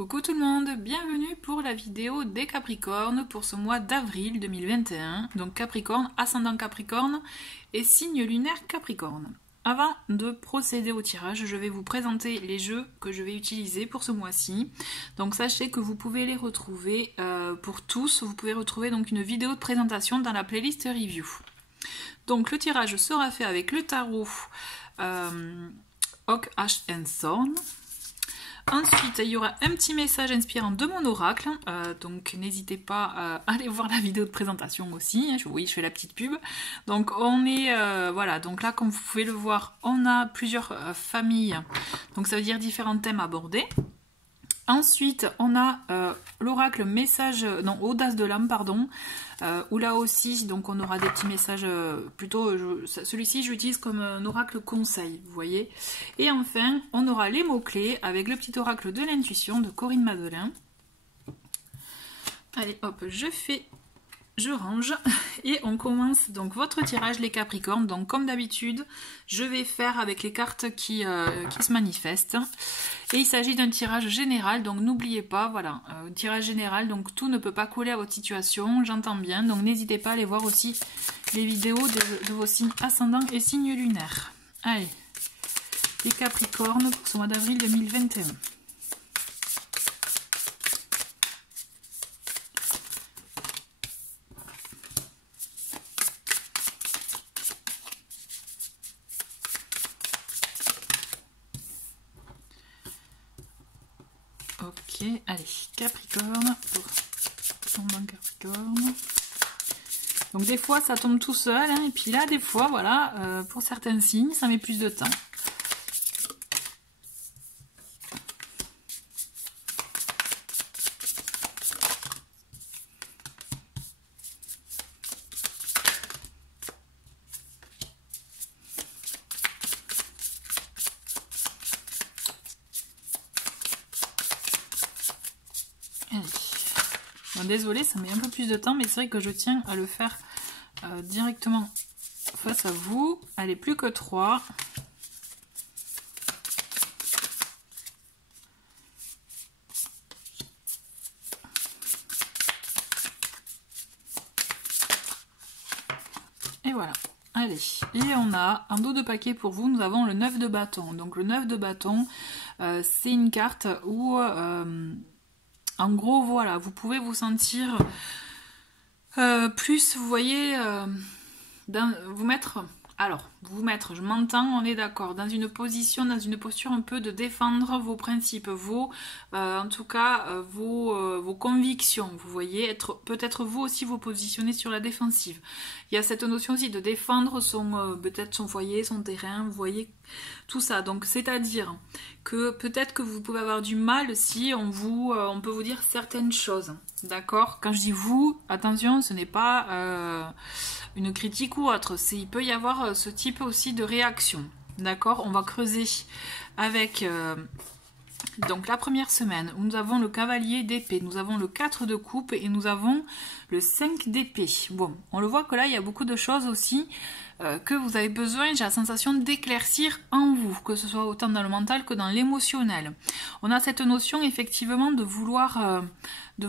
Coucou tout le monde, bienvenue pour la vidéo des Capricornes pour ce mois d'avril 2021. Donc Capricorne, ascendant Capricorne et signe lunaire Capricorne. Avant de procéder au tirage, je vais vous présenter les jeux que je vais utiliser pour ce mois-ci. Donc sachez que vous pouvez les retrouver pour tous. Vous pouvez retrouver donc une vidéo de présentation dans la playlist review. Donc le tirage sera fait avec le tarot Oak, Ash and Thorn. Ensuite, il y aura un petit message inspirant de mon oracle, donc n'hésitez pas à aller voir la vidéo de présentation aussi, oui je fais la petite pub. Donc on est, voilà, donc là comme vous pouvez le voir, on a plusieurs familles, donc ça veut dire différents thèmes abordés. Ensuite, on a l'oracle message, non, audace de l'âme, pardon, où là aussi, donc on aura des petits messages, plutôt, celui-ci j'utilise comme un oracle conseil, vous voyez. Et enfin, on aura les mots-clés avec le petit oracle de l'intuition de Corinne Madelin. Allez, hop, je range et on commence donc votre tirage les Capricornes. Donc comme d'habitude, je vais faire avec les cartes qui se manifestent. Et il s'agit d'un tirage général, donc n'oubliez pas, voilà, tirage général, donc tout ne peut pas coller à votre situation, j'entends bien. Donc n'hésitez pas à aller voir aussi les vidéos de vos signes ascendants et signes lunaires. Allez, les Capricornes pour ce mois d'avril 2021. Ok, allez, Capricorne pour ascendant Capricorne. Donc des fois ça tombe tout seul, hein, et puis là des fois, voilà, pour certains signes, ça met plus de temps. Bon, désolée, ça met un peu plus de temps, mais c'est vrai que je tiens à le faire directement face à vous. Allez, plus que 3. Et voilà. Allez, et on a un dos de paquet pour vous, nous avons le 9 de bâton. Donc le 9 de bâton, c'est une carte où... en gros, voilà, vous pouvez vous sentir plus, vous voyez, vous mettre, je m'entends, on est d'accord, dans une position, dans une posture un peu de défendre vos principes, en tout cas, vos convictions, vous voyez, peut-être vous aussi vous positionnez sur la défensive. Il y a cette notion aussi de défendre peut-être son foyer, son terrain, vous voyez, tout ça. Donc, c'est-à-dire que peut-être que vous pouvez avoir du mal si on peut vous dire certaines choses, d'accord? Quand je dis vous, attention, ce n'est pas une critique ou autre, il peut y avoir ce type aussi de réaction, d'accord? On va creuser avec... donc la première semaine où nous avons le cavalier d'épée, nous avons le 4 de coupe et nous avons le 5 d'épée. Bon, on le voit que là il y a beaucoup de choses aussi que vous avez besoin, j'ai la sensation d'éclaircir en vous, que ce soit autant dans le mental que dans l'émotionnel. On a cette notion effectivement de vouloir... il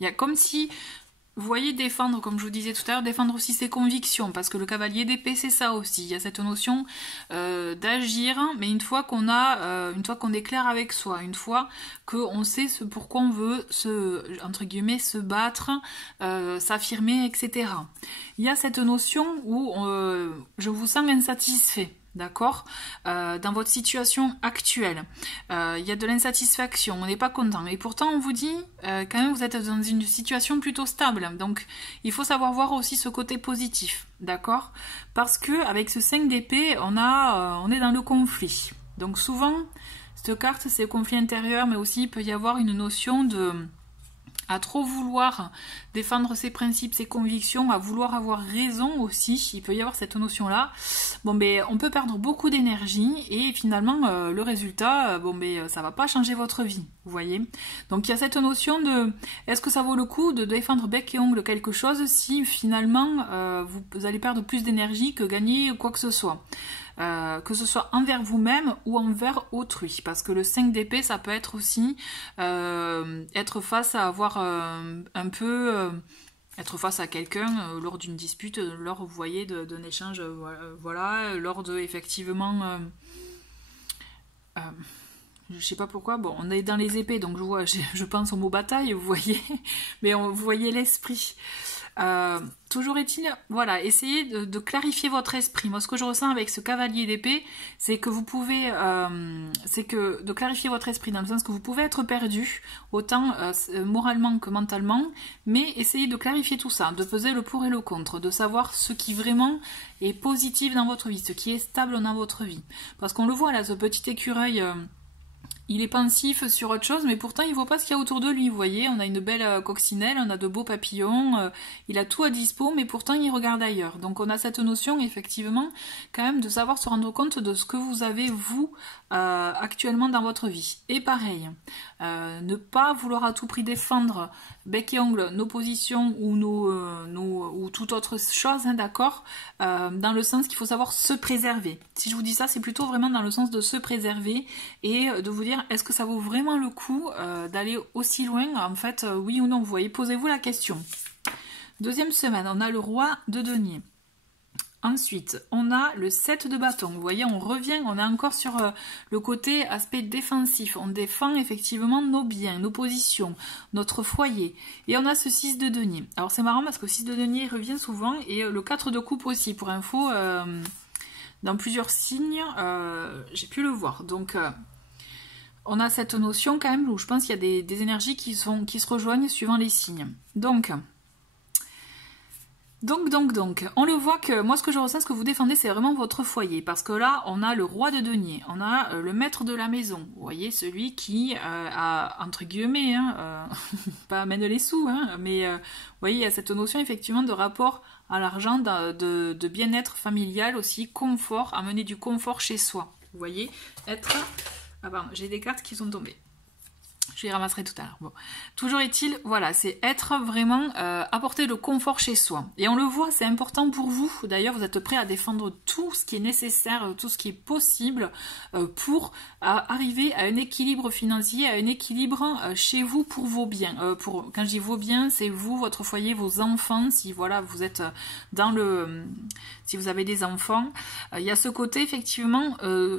y a comme si... Vous voyez, défendre, comme je vous disais tout à l'heure, défendre aussi ses convictions, parce que le cavalier d'épée, c'est ça aussi. Il y a cette notion d'agir, mais une fois qu'on est clair avec soi, une fois qu'on sait pourquoi on veut entre guillemets, se battre, s'affirmer, etc. Il y a cette notion où je vous sens insatisfait. D'accord, dans votre situation actuelle, il y a de l'insatisfaction, on n'est pas content. Et pourtant, on vous dit, quand même, vous êtes dans une situation plutôt stable. Donc, il faut savoir voir aussi ce côté positif, d'accord? Parce que avec ce 5 d'épée, on est dans le conflit. Donc, souvent, cette carte, c'est le conflit intérieur, mais aussi, il peut y avoir une notion à trop vouloir défendre ses principes, ses convictions, à vouloir avoir raison aussi, il peut y avoir cette notion-là. Bon, ben, on peut perdre beaucoup d'énergie et finalement, le résultat, bon, ben, ça va pas changer votre vie, vous voyez. Donc, il y a cette notion de, est-ce que ça vaut le coup de défendre bec et ongle quelque chose si finalement, vous allez perdre plus d'énergie que gagner quoi que ce soit. que ce soit envers vous-même ou envers autrui. Parce que le 5 d'épée, ça peut être aussi être face à avoir un peu... être face à quelqu'un lors d'une dispute, lors, vous voyez, d'un échange, voilà, lors de, effectivement... je sais pas pourquoi, bon, on est dans les épées, donc je pense au mot bataille, vous voyez, mais vous voyez l'esprit. Toujours est-il, voilà, essayez de clarifier votre esprit. Moi, ce que je ressens avec ce cavalier d'épée, c'est que vous pouvez, de clarifier votre esprit dans le sens que vous pouvez être perdu, autant moralement que mentalement, mais essayez de clarifier tout ça, de peser le pour et le contre, de savoir ce qui vraiment est positif dans votre vie, ce qui est stable dans votre vie. Parce qu'on le voit là, ce petit écureuil... il est pensif sur autre chose, mais pourtant il voit pas ce qu'il y a autour de lui, vous voyez, on a une belle coccinelle, on a de beaux papillons, il a tout à dispo, mais pourtant il regarde ailleurs. Donc on a cette notion, effectivement, quand même, de savoir se rendre compte de ce que vous avez, vous, actuellement dans votre vie. Et pareil, ne pas vouloir à tout prix défendre bec et ongle nos positions ou ou toute autre chose, hein, d'accord, dans le sens qu'il faut savoir se préserver. Si je vous dis ça, c'est plutôt vraiment dans le sens de se préserver et de vous dire, est-ce que ça vaut vraiment le coup d'aller aussi loin, en fait, oui ou non, vous voyez, posez-vous la question. Deuxième semaine, on a le roi de denier. Ensuite, on a le 7 de bâton. Vous voyez, on revient, on est encore sur le côté aspect défensif. On défend effectivement nos biens, nos positions, notre foyer. Et on a ce 6 de denier. Alors c'est marrant parce que le 6 de denier revient souvent et le 4 de coupe aussi. Pour info, dans plusieurs signes, j'ai pu le voir. Donc... on a cette notion quand même où je pense qu'il y a des énergies qui se rejoignent suivant les signes. Donc, on le voit que moi ce que je ressens, ce que vous défendez, c'est vraiment votre foyer. Parce que là, on a le roi de denier, on a le maître de la maison. Vous voyez, celui qui a, entre guillemets, pas amène les sous, hein, mais vous voyez, il y a cette notion effectivement de rapport à l'argent, de bien-être familial aussi, confort, amener du confort chez soi. Vous voyez, être... Ah pardon, j'ai des cartes qui sont tombées. Je les ramasserai tout à l'heure. Bon. Toujours est-il, voilà, c'est être vraiment, apporter le confort chez soi. Et on le voit, c'est important pour vous. D'ailleurs, vous êtes prêt à défendre tout ce qui est nécessaire, tout ce qui est possible pour arriver à un équilibre financier, à un équilibre chez vous pour vos biens. Quand je dis vos biens, c'est vous, votre foyer, vos enfants. Si voilà, vous êtes dans le... si vous avez des enfants, il y a ce côté, effectivement,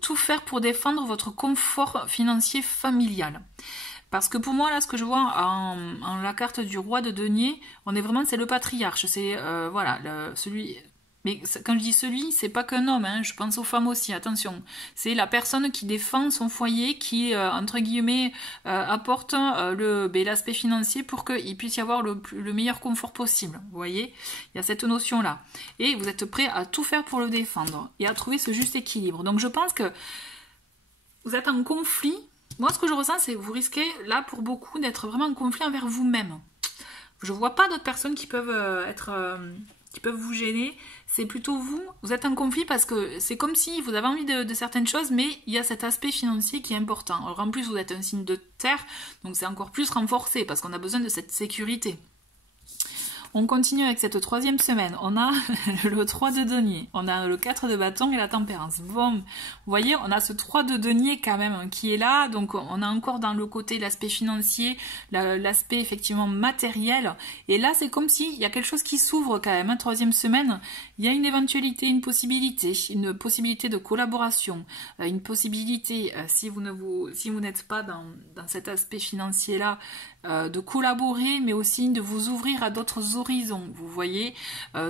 tout faire pour défendre votre confort financier familial. Parce que pour moi, là, ce que je vois en la carte du roi de denier, on est vraiment, c'est le patriarche, c'est, voilà, celui... Mais quand je dis celui, c'est pas qu'un homme, hein, je pense aux femmes aussi, attention. C'est la personne qui défend son foyer, qui, entre guillemets, apporte l'aspect financier pour qu'il puisse y avoir le meilleur confort possible. Vous voyez, il y a cette notion-là. Et vous êtes prêt à tout faire pour le défendre et à trouver ce juste équilibre. Donc je pense que vous êtes en conflit. Moi, ce que je ressens, c'est que vous risquez, là, pour beaucoup, d'être vraiment en conflit envers vous-même. Je vois pas d'autres personnes qui peuvent qui peuvent vous gêner. C'est plutôt vous êtes en conflit parce que c'est comme si vous avez envie de certaines choses, mais il y a cet aspect financier qui est important. Alors en plus, vous êtes un signe de terre, donc c'est encore plus renforcé parce qu'on a besoin de cette sécurité. On continue avec cette troisième semaine. On a le 3 de denier, on a le 4 de bâton et la tempérance. Bon, vous voyez, on a ce 3 de denier quand même qui est là. Donc on a encore dans le côté l'aspect financier, l'aspect effectivement matériel. Et là, c'est comme s'il y a quelque chose qui s'ouvre quand même. Troisième semaine, il y a une éventualité, une possibilité de collaboration, une possibilité, si vous n'êtes pas dans cet aspect financier-là, de collaborer, mais aussi de vous ouvrir à d'autres horizons, vous voyez,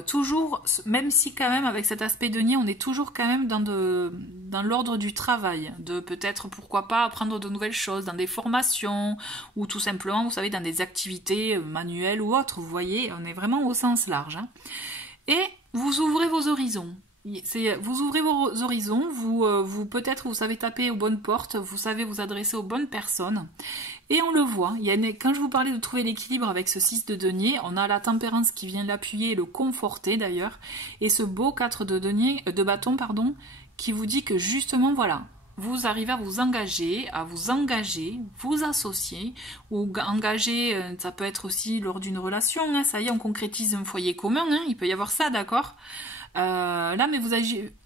toujours, même si quand même avec cet aspect denier, on est toujours quand même dans l'ordre du travail, de peut-être, pourquoi pas, apprendre de nouvelles choses, dans des formations, ou tout simplement, vous savez, dans des activités manuelles ou autres, vous voyez, on est vraiment au sens large. Hein. Et vous ouvrez vos horizons. Vous ouvrez vos horizons, vous peut-être vous savez taper aux bonnes portes, vous savez vous adresser aux bonnes personnes, et on le voit, quand je vous parlais de trouver l'équilibre avec ce 6 de denier, on a la tempérance qui vient l'appuyer et le conforter d'ailleurs, et ce beau 4 de bâton, qui vous dit que justement voilà, vous arrivez à vous engager, vous associer, ou engager, ça peut être aussi lors d'une relation, hein, ça y est, on concrétise un foyer commun, hein, il peut y avoir ça, d'accord. Là, mais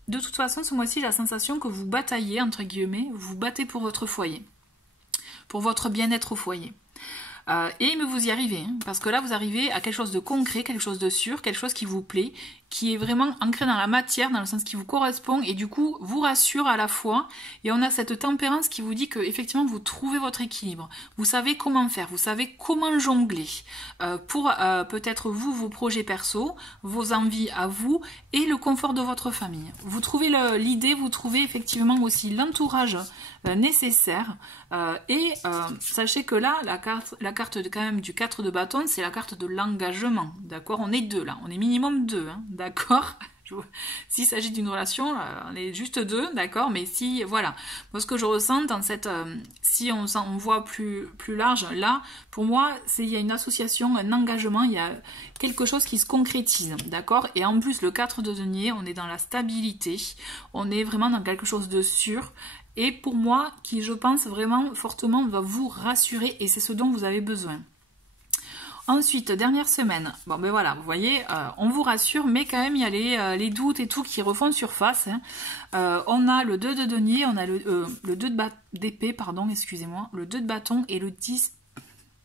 de toute façon, ce mois-ci, j'ai la sensation que vous bataillez, entre guillemets, vous battez pour votre foyer, pour votre bien-être au foyer. Et mais vous y arrivez, hein, parce que là vous arrivez à quelque chose de concret, quelque chose de sûr, quelque chose qui vous plaît, qui est vraiment ancré dans la matière, dans le sens qui vous correspond, et du coup vous rassure à la fois. Et on a cette tempérance qui vous dit que effectivement vous trouvez votre équilibre, vous savez comment faire, vous savez comment jongler pour peut-être vous, vos projets perso, vos envies à vous et le confort de votre famille. Vous trouvez l'idée, vous trouvez effectivement aussi l'entourage nécessaire. Et sachez que là, la carte quand même du 4 de bâton, c'est la carte de l'engagement, d'accord? On est deux là, on est minimum deux, hein, d'accord? S'il s'agit d'une relation, on est juste deux, d'accord? Mais si, voilà, moi ce que je ressens dans cette, si on voit plus large, là, pour moi, il y a une association, un engagement, il y a quelque chose qui se concrétise, d'accord? Et en plus, le 4 de denier, on est dans la stabilité, on est vraiment dans quelque chose de sûr. Et pour moi, qui je pense vraiment fortement va vous rassurer, et c'est ce dont vous avez besoin. Ensuite, dernière semaine, bon ben voilà, vous voyez, on vous rassure, mais quand même il y a les doutes et tout qui refont surface. Hein. On a le 2 de denier, on a le 2 d'épée, pardon, excusez-moi, le 2 de bâton et le 10,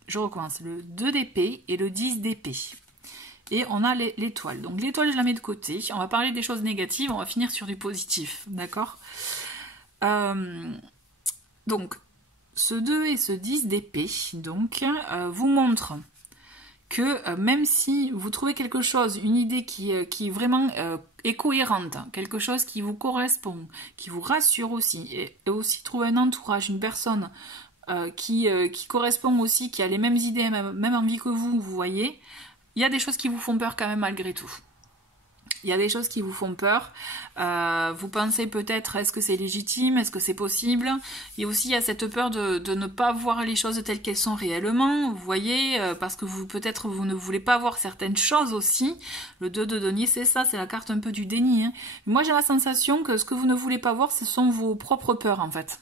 je recommence, le 2 d'épée et le 10 d'épée. Et on a l'étoile. Donc l'étoile, je la mets de côté, on va parler des choses négatives, on va finir sur du positif, d'accord? Donc, ce 2 et ce 10 d'épée, donc, vous montrent que même si vous trouvez quelque chose, une idée qui vraiment est cohérente, quelque chose qui vous correspond, qui vous rassure aussi, et aussi trouver un entourage, une personne qui correspond aussi, qui a les mêmes idées, même envie que vous voyez, il y a des choses qui vous font peur quand même malgré tout. Il y a des choses qui vous font peur. Vous pensez peut-être, est-ce que c'est légitime? Est-ce que c'est possible? Et aussi, il y a cette peur de ne pas voir les choses telles qu'elles sont réellement. Vous voyez, parce que peut-être vous ne voulez pas voir certaines choses aussi. Le 2 de denier, c'est ça, c'est la carte un peu du déni. Hein. Moi, j'ai la sensation que ce que vous ne voulez pas voir, ce sont vos propres peurs, en fait.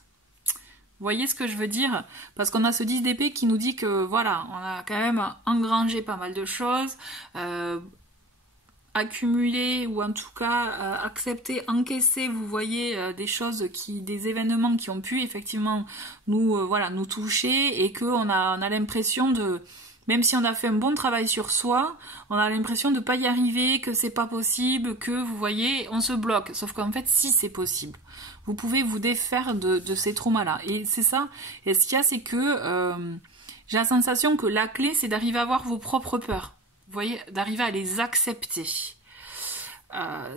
Vous voyez ce que je veux dire? Parce qu'on a ce 10 d'épée qui nous dit que, voilà, on a quand même engrangé pas mal de choses. Accumuler ou en tout cas accepter, encaisser, vous voyez, des choses des événements qui ont pu effectivement nous toucher, et qu'on a l'impression de, même si on a fait un bon travail sur soi, on a l'impression de ne pas y arriver, que c'est pas possible, que vous voyez, on se bloque. Sauf qu'en fait, si c'est possible, vous pouvez vous défaire de ces traumas-là. Et c'est ça. Et ce qu'il y a, c'est que j'ai la sensation que la clé, c'est d'arriver à voir vos propres peurs. Vous voyez, d'arriver à les accepter.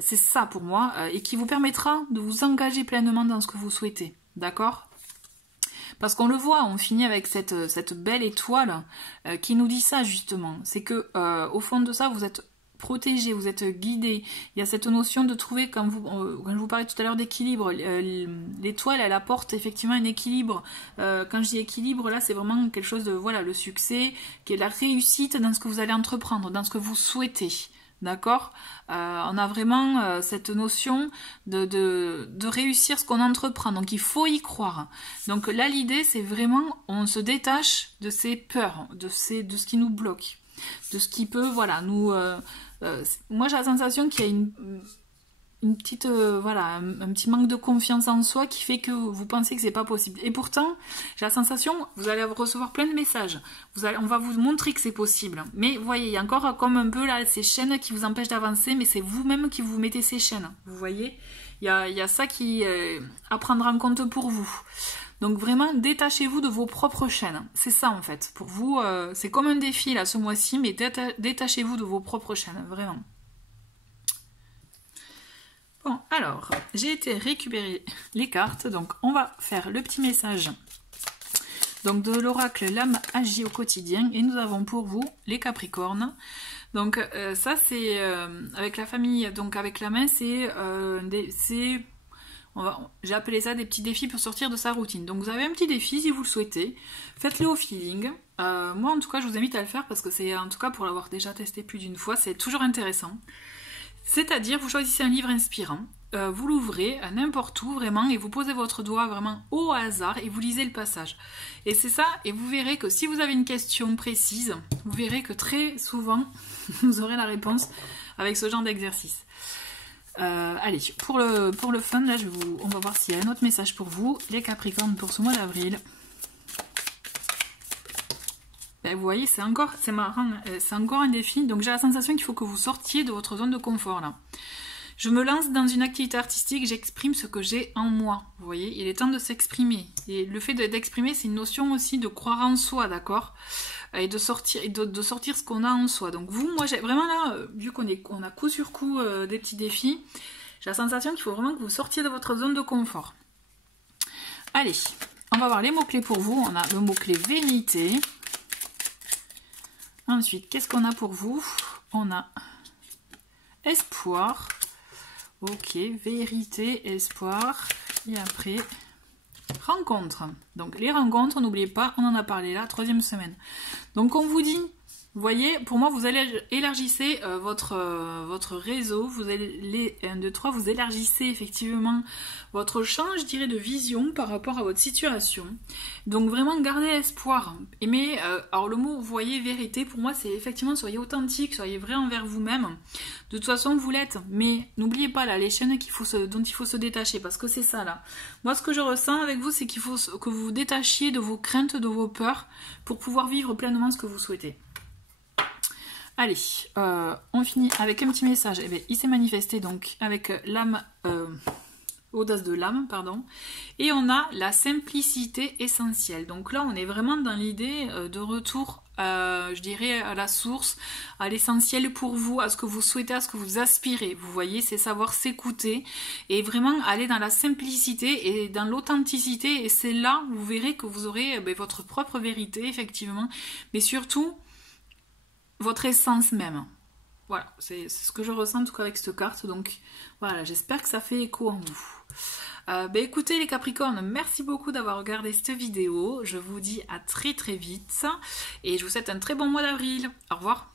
C'est ça pour moi, et qui vous permettra de vous engager pleinement dans ce que vous souhaitez, d'accord? Parce qu'on le voit, on finit avec cette belle étoile qui nous dit ça justement, c'est que au fond de ça, vous êtes protégé, vous êtes guidé. Il y a cette notion de trouver, quand je vous parlais tout à l'heure d'équilibre, l'étoile, elle apporte effectivement un équilibre. Quand je dis équilibre, là, c'est vraiment quelque chose de, voilà, le succès, qui est la réussite dans ce que vous allez entreprendre, dans ce que vous souhaitez. D'accord? On a vraiment cette notion de réussir ce qu'on entreprend. Donc il faut y croire. Donc là, l'idée, c'est vraiment, on se détache de ces peurs, de ce qui nous bloque, de ce qui peut, voilà, nous... moi, j'ai la sensation qu'il y a une petite, voilà, un petit manque de confiance en soi qui fait que vous pensez que c'est pas possible. Et pourtant, j'ai la sensation, vous allez recevoir plein de messages. On va vous montrer que c'est possible. Mais vous voyez, il y a encore comme un peu là ces chaînes qui vous empêchent d'avancer, mais c'est vous-même qui vous mettez ces chaînes. Vous voyez, il y a ça qui à prendre en compte pour vous. Donc vraiment, détachez-vous de vos propres chaînes. C'est ça en fait. Pour vous, c'est comme un défi là ce mois-ci, mais détachez-vous de vos propres chaînes, vraiment. Bon, alors, j'ai été récupérer les cartes, donc on va faire le petit message donc de l'oracle L'âme agit au quotidien, et nous avons pour vous les Capricornes. Donc ça c'est avec la famille, donc avec la main, c'est j'ai appelé ça des petits défis pour sortir de sa routine. Donc vous avez un petit défi si vous le souhaitez, faites-le au feeling. Moi en tout cas je vous invite à le faire parce que c'est, en tout cas pour l'avoir déjà testé plus d'une fois, c'est toujours intéressant. C'est-à-dire, vous choisissez un livre inspirant, vous l'ouvrez à n'importe où vraiment, et vous posez votre doigt vraiment au hasard et vous lisez le passage. Et c'est ça, et vous verrez que si vous avez une question précise, vous verrez que très souvent, vous aurez la réponse avec ce genre d'exercice. Allez, pour le fun, là, on va voir s'il y a un autre message pour vous, les Capricornes, pour ce mois d'avril. Ben, vous voyez, c'est marrant, c'est encore un défi. Donc j'ai la sensation qu'il faut que vous sortiez de votre zone de confort, là. Je me lance dans une activité artistique, j'exprime ce que j'ai en moi. Vous voyez, il est temps de s'exprimer. Et le fait d'exprimer, c'est une notion aussi de croire en soi, d'accord? Et de sortir ce qu'on a en soi. Donc vous, moi, j'ai vraiment là, vu qu'on a coup sur coup des petits défis, j'ai la sensation qu'il faut vraiment que vous sortiez de votre zone de confort. Allez, on va voir les mots-clés pour vous. On a le mot-clé vérité. Ensuite, qu'est-ce qu'on a pour vous? On a espoir. Ok, vérité, espoir. Et après, rencontre. Donc les rencontres, n'oubliez pas, on en a parlé là, 3e semaine. Donc on vous dit, vous voyez, pour moi, vous allez élargissez votre réseau, vous allez, 1, 2, 3, vous élargissez effectivement votre champ, je dirais, de vision par rapport à votre situation. Donc vraiment, gardez espoir. Mais, alors le mot, vous voyez, vérité, pour moi, c'est effectivement, soyez authentique, soyez vrai envers vous-même. De toute façon, vous l'êtes. Mais n'oubliez pas, là, les chaînes dont il faut se détacher, parce que c'est ça, là. Moi, ce que je ressens avec vous, c'est qu'il faut que vous vous détachiez de vos craintes, de vos peurs, pour pouvoir vivre pleinement ce que vous souhaitez. Allez, on finit avec un petit message. Eh bien, il s'est manifesté donc avec l'âme, audace de l'âme, pardon. Et on a la simplicité essentielle. Donc là, on est vraiment dans l'idée de retour, je dirais, à la source, à l'essentiel pour vous, à ce que vous souhaitez, à ce que vous aspirez. Vous voyez, c'est savoir s'écouter et vraiment aller dans la simplicité et dans l'authenticité. Et c'est là où vous verrez que vous aurez votre propre vérité, effectivement. Mais surtout, votre essence même. Voilà, c'est ce que je ressens en tout cas avec cette carte. Donc voilà, j'espère que ça fait écho en vous. Écoutez les Capricornes, merci beaucoup d'avoir regardé cette vidéo. Je vous dis à très très vite et je vous souhaite un très bon mois d'avril. Au revoir.